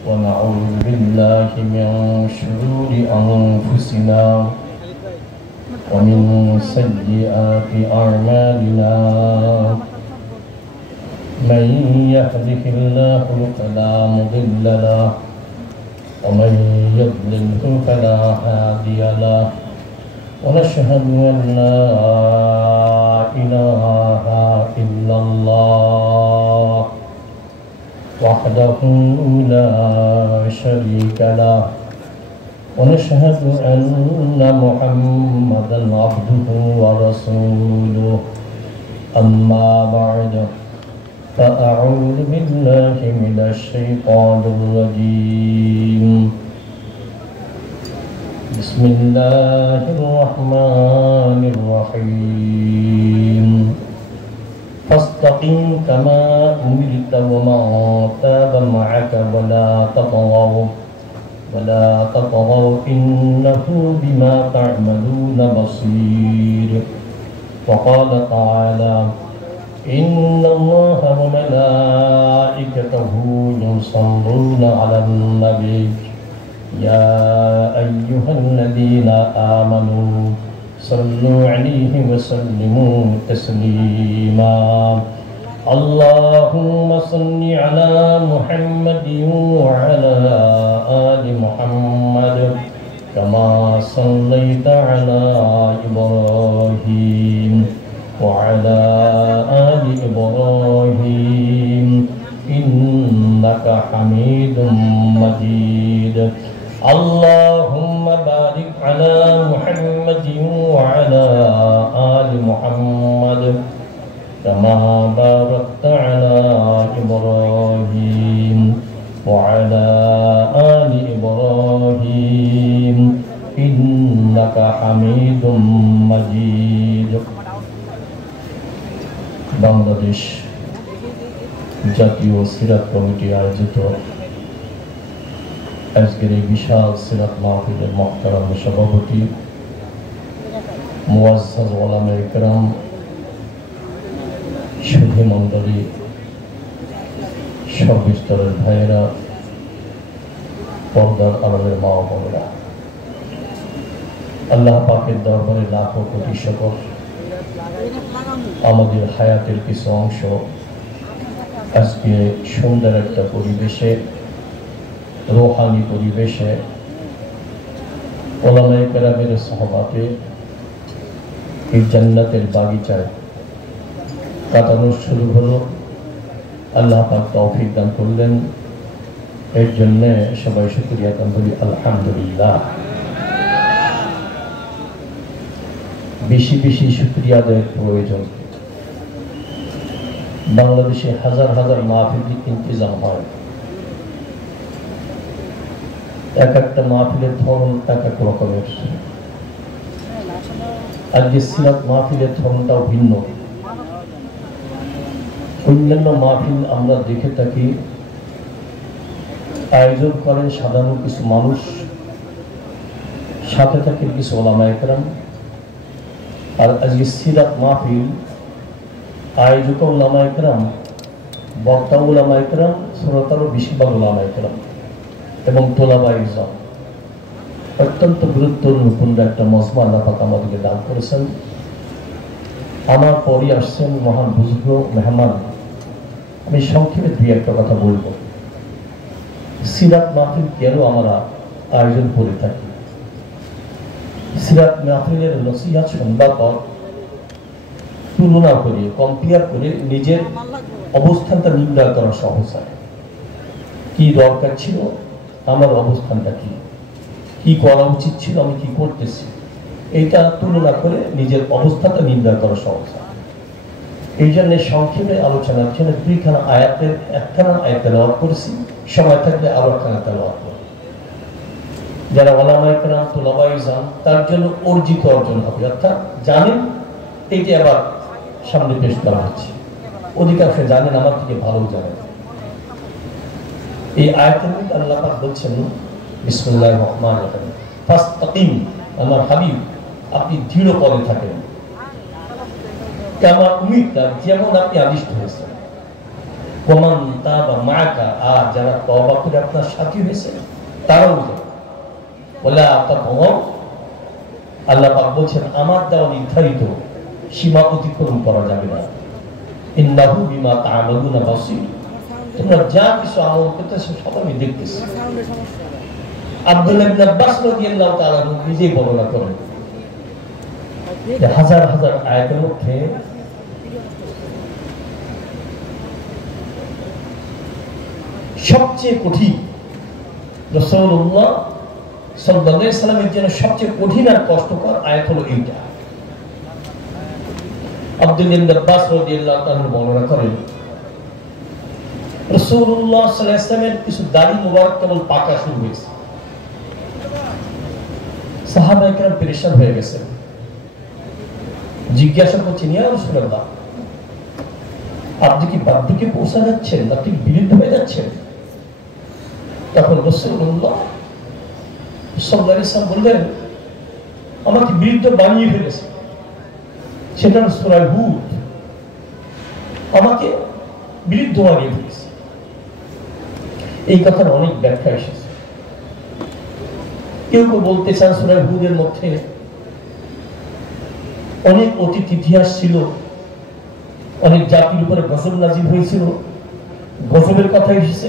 ونعوذ بالله من شرور أنفسنا ومن سيئات أعمالنا من يهده الله فلا مضل له ومن يضلله فلا هادي له ونشهد أن لا إله إلا الله وحده لا شريك له ونشهد أن محمدا عبده ورسوله أما بعد فأعوذ بالله من الشيطان الرجيم بسم الله الرحمن الرحيم فاستقم كما أمرت ومن تاب معك ولا تطغوا إنه بما تعملون بصير وقال تعالى إن الله وملائكته يصلون على النبي يا أيها الذين آمنوا صلوا عليه وسلموا تسليما اللهم صل على محمد وعلى آل محمد كما صليت على إبراهيم وعلى آل إبراهيم إنك حميد مجيد اللهم بارك على محمد وعلى آل محمد كما باركت على إبراهيم وعلى آل إبراهيم إنك حميد مجيد বাংলাদেশ জাতীয় সিরাত কমিটি আয়োজিত আজকের এই বিশাল সিরাত মাহফিলের মুহতারাম সভাপতি মুআজ্জাজ উলামায়ে কেরাম সুধী মণ্ডলী সব স্তরের ভাইয়েরা পর্দার আড়ালের মা ও বোনেরা আল্লাহ পাকের দরবারে লাখো কোটি শুকর আমাদের হায়াতের কিছু অংশ আজকে সুন্দর একটা পরিবেশে রোহানি পরিবেশে উলামায়ে কেরামের সহবাতে এই জান্নাতের বাগিচায় কাটানো শুরু হলো আল্লাহ পাক তৌফিক দান করলেন এর জন্য সবাই শুকরিয়া আদায় করি আলহামদুলিল্লাহ বেশি বেশি শুকরিয়া আদায়ের প্রয়োজন বাংলাদেশে হাজার হাজার মাহফিল ইন্তজাম হয় এক একটা মাহফিলের ধরন এক এক রকমের আজকে সিরাত মাহফিলের ধরনটাও ভিন্ন অন্যান্য মাহফিল আমরা দেখে থাকি আয়োজন করেন সাধারণ কিছু মানুষ সাথে থাকে কিছু উলামায়ে কেরাম আর আজকে সিরাত মাহফিল আয়োজক উলামায়ে কেরাম বক্তা উলামায়ে কেরাম শ্রোতারও বেশিরভাগ উলামায়ে কেরাম এবং তোলাবায়ে ইলম অত্যন্ত গুরুত্বপূর্ণ একটা মজমা আল্লাহ পাক আমাদেরকে দান করেছেন আমার পরই আসছেন মহান বুজুর্গ মেহমান আমি সংক্ষেপে দুই একটা কথা বলব সিরাত মাহফিল কেন আমরা আয়োজন করে থাকি সিরাত মাহফিলের নসিহত শুনবার পর তুলনা করে কম্পেয়ার করে নিজের অবস্থানটা নির্ণয় করা সহজ হয় কি দরকার ছিল আমার অবস্থানটা কি করা উচিত ছিল আমি কি করতেছি এইটা তুলনা করে নিজের অবস্থাটা নির্ণয় করা সহজ হয় এই জন্য সংক্ষেপে আলোচনার জন্য দুইখানা আয়াতের একখানা আয়াত তেলাওয়াত করেছি সময় থাকলে আরো একখানা তেলাওয়াত করব যারা উলামায়ে কেরাম তোলাবায়ে ইলম তার জন্য অর্জিত অর্জন হবে অর্থাৎ জানেন এইটা আবার সামনে পেশ করা হচ্ছে অধিকাংশ জানেন আমার থেকে ভালো জানেন এই আয়াতের মধ্যে আল্লাহ পাক বলছেন বিসমিল্লাহির রহমানির রহিম ফাস্তাকিম আমার হাবিব আপনি দৃঢ় পদে থাকেন কামা উমিরতা যেমন আপনি আদিষ্ট হয়েছেন ওমান তাবা মাআকা, আর যারা তওবা করে আপনার সাথী হয়েছে তারাও যাবে। বলে আপনার ভগবান আল্লাহ পাক বলছেন আমার দেওয়া নির্ধারিত সীমা অতিক্রম করা যাবে না। ইন্নাহু বিমা তা'মালুনা বাসীর, তোমরা যা কিছু আমল করতেছো সব আমি দেখতেছি। আব্দুল্লাহ ইবনে আব্বাস রাদিয়াল্লাহু তাআলা নিজেই বর্ণনা করেন যে হাজার হাজার আয়াতের মধ্যে সবচেয়ে কঠিন, রাসূলুল্লাহ সাল্লাল্লাহু আলাইহি ওয়াসাল্লামের জন্য সবচেয়ে কঠিন আর কষ্টকর আয়াত হলো এইটা। আব্দুল্লাহ ইবনে আব্বাস রাদিয়াল্লাহু তাআলা বর্ণনা করেন রাসূলুল্লাহ সাল্লাল্লাহু আলাইহি ওয়াসাল্লামের কিছু দাড়ি মুবারক কেবল পাকা শুরু হয়েছে। সাহাবায়ে কেরাম পেরেশান হয়ে গেছেন, জিজ্ঞাসা করছেন ইয়া রাসূলুল্লাহ আপনি কি বাধ্যকে পৌঁছা যাচ্ছেন, আপনি কি বিরুদ্ধ হয়ে যাচ্ছেন? তখন রাসূলুল্লাহ সাল্লাল্লাহু আলাইহি ওয়াসাল্লাম বললেন আমাকে বিরুদ্ধ বানিয়ে ফেলেছে, সেটা সূরা হুদ, আমাকে বিরুদ্ধ বানিয়ে ফেলেছে। এই কথার অনেক ব্যাখ্যা এসেছে। কেউ কেউ বলতে চান সূরা হুদের মধ্যে অনেক অতীত ইতিহাস ছিল, অনেক জাতির উপরে গজব নাজিল হয়েছিল, গজবের কথা এসেছে।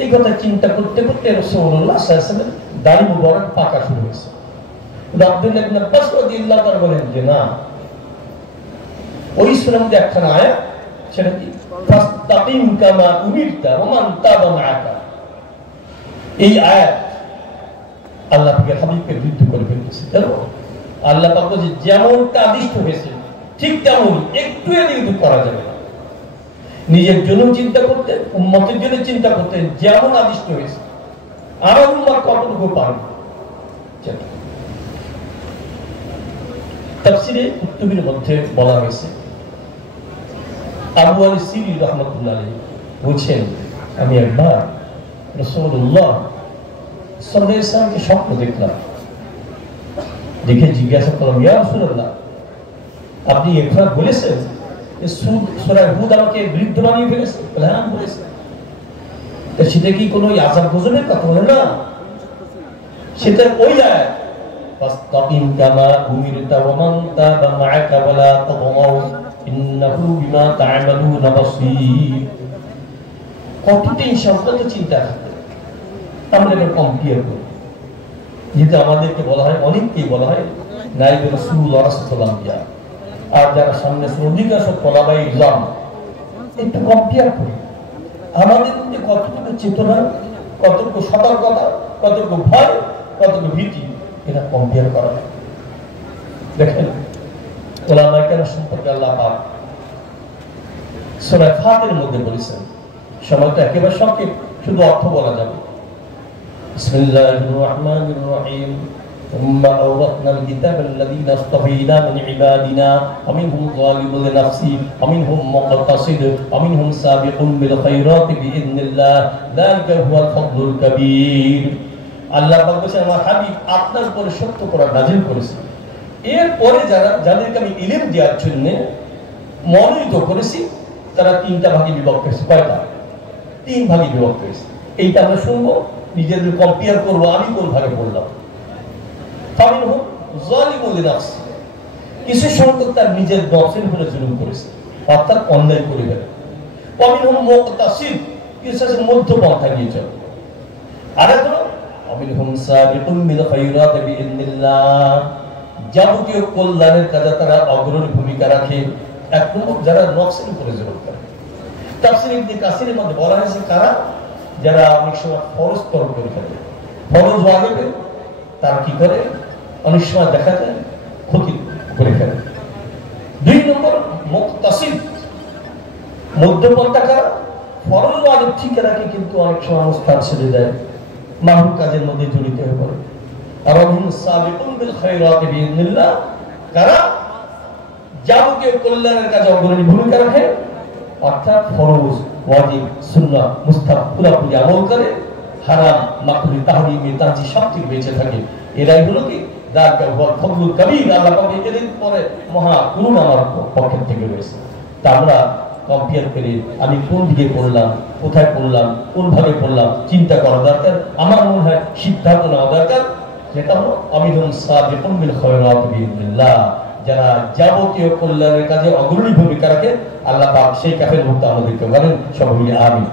এই কথা চিন্তা করতে করতে রাসূলুল্লাহ সাল্লাল্লাহু আলাইহি ওয়াসাল্লাম দাড়ি মুবারক পাকা শুরু হয়েছে। আব্দুল্লাহ ইবনে আব্বাস রাদিয়াল্লাহু তাআলা বলেন যে না, ওই সূরার মধ্যে একখানা আয়াত, সেটা কি ফাস্তাকিম কামা উমিরতা ওয়া মান তাবা মাআকা, এই আয়াত আল্লাহ পাকের হাবিবকে বিরুদ্ধ করে ফেলেছে। দেখো আল্লাহ পাক বলে যেমনটা আদিষ্ট হয়েছে ঠিক তেমন একটু এদিকে করা যাবে না। নিজের জন্য চিন্তা করতে, উম্মতের জন্য চিন্তা করতে যেমন আদিষ্ট হয়েছে, আর উম্মত কতটুকু পারবে। তাফসীরে কুতুবের মধ্যে বলা হয়েছে আবু আলী সিরি রাহমাতুল্লাহ আলাইহি বলছেন আমি একবার রাসূলুল্লাহ সাল্লাল্লাহু আলাইহি ওয়াসাল্লামকে স্বপ্ন দেখলাম, দেখে জিজ্ঞাসা করলাম ইয়া রাসূলুল্লাহ আপনি একবার বলেছেন সূরা হুদ আমাকে বিরুদ্ধ বানিয়ে ফেলেছে? হ্যাঁ বলেছে। সেটা কি কোনো আযাব গজবের কথা বলে না, সেটা ওই আয়াত ফাস্তাকিম কামা উমিরতা ওয়া মান তাবা মাআকা ওয়া লা তাতগাউ ইন্নাহু বিমা তা'মালুনা বাসীর। কত টেনশন, কত চিন্তা, আমরা এটা কম্পেয়ার করি। যেটা আমাদেরকে বলা হয়, অনেককেই বলা হয় নাইবে রাসূলুল্লাহ সাল্লাল্লাহু আলাইহি ওয়াসাল্লাম, আর যারা সামনে অধিকাংশ তলাবাই ইসলাম, একটু কম্পেয়ার করি আমাদের মধ্যে কতটুকু চেতনা, কতটুকু সতর্কতা, কতটুকু ভয়, কতটুকু ভীতি, এটা কম্পেয়ার করা হয়। দেখেন ওলামায়ে কেরাম সম্পর্কে আল্লাহ পাক সূরা ফাতিরের মধ্যে বলেছেন, সময়টা একেবারে সংক্ষেপ, শুধু অর্থ বলা যাবে। বিসমিল্লাহির রহমানির রহিম ثم أورثنا الكتاب الذين اصطفينا من عبادنا ومنهم ظالم لنفسه ومنهم مقتصد ومنهم سابق بالخيرات بإذن الله ذلك هو الفضل الكبير। আল্লাহ পাক বলেন আমার হাবিব আপনার উপরে সত্য কোরআন নাযিল করেছে, এরপরে যাদেরকে আমি ইলম দেওয়ার জন্য মনোনীত করেছি তারা তিনটা ভাগে বিভক্ত হয়েছে। কয়টা? তিন ভাগে বিভক্ত হয়েছে। এইটা আমরা শুনবো, নিজেদের কম্পেয়ার করবো আমি কোন ভাগে বললাম। কিছু সংখ্যক তার নিজের নফসের উপরে জুলুম করেছে, অর্থাৎ অন্যায় করে গেল। কিছু আছে মধ্যপন্থা নিয়ে চলে। আর যাবতীয় কল্যাণের কাজে তারা অগ্রণী ভূমিকা রাখে। এক নম্বর যারা নফসের উপরে জুলুম করে। তাফসীর ইবনে কাসিরের মধ্যে বলা হয়েছে কারা, যারা অনেক সময় ফরজ তরক করে ফেলে, ফরজ ওয়াজিবে তারা কি করে অনেক সময় দেখা যায় ক্ষতি করে ফেলে। দুই নম্বর মুক্তাসিদ, মধ্যপন্থা কারা, ফরজ ওয়াজিব ঠিক রাখে কিন্তু অনেক সময় অনুষ্ঠান ছেড়ে দেয়, মাহরুম কাজের মধ্যে জড়িত হয়ে পড়ে। আর হুম সাবিকুন বিল খায়রাতি বিইذنিল্লাহ, কারা যাবতীয় কল্যাণের কাজে অগ্রণী ভূমিকা রাখে, অর্থাৎ ফরজ ওয়াজিব সুন্নাহ মুস্তাহাব পুরোপুরি আমল করে, হারাম মাকরুহ তাহরিম তানজি সব থেকে বেঁচে থাকে। এরাই হলো কি যাকে ফজলুল কবির, আল্লাহ পাক এদের পরে মহা করুণা আমার পক্ষ থেকে রয়েছে। তা আমরা কম্পেয়ার করে আমি কোন দিকে পড়লাম, কোথায় পড়লাম, কোন ভাবে পড়লাম চিন্তা করা দরকার। আমার মনে হয় সিদ্ধান্ত নেওয়া দরকার, যেটা হলো আমিদুন সাবিকুন বিল খায়রাত বিইذنিল্লাহ, যারা যাবতীয় কল্যাণের কাজে অগ্রণী ভূমিকা রাখে, আল্লাহ পাক সেই কাফের মুক্ত আমাদেরকে করেন। সবাই আমিন।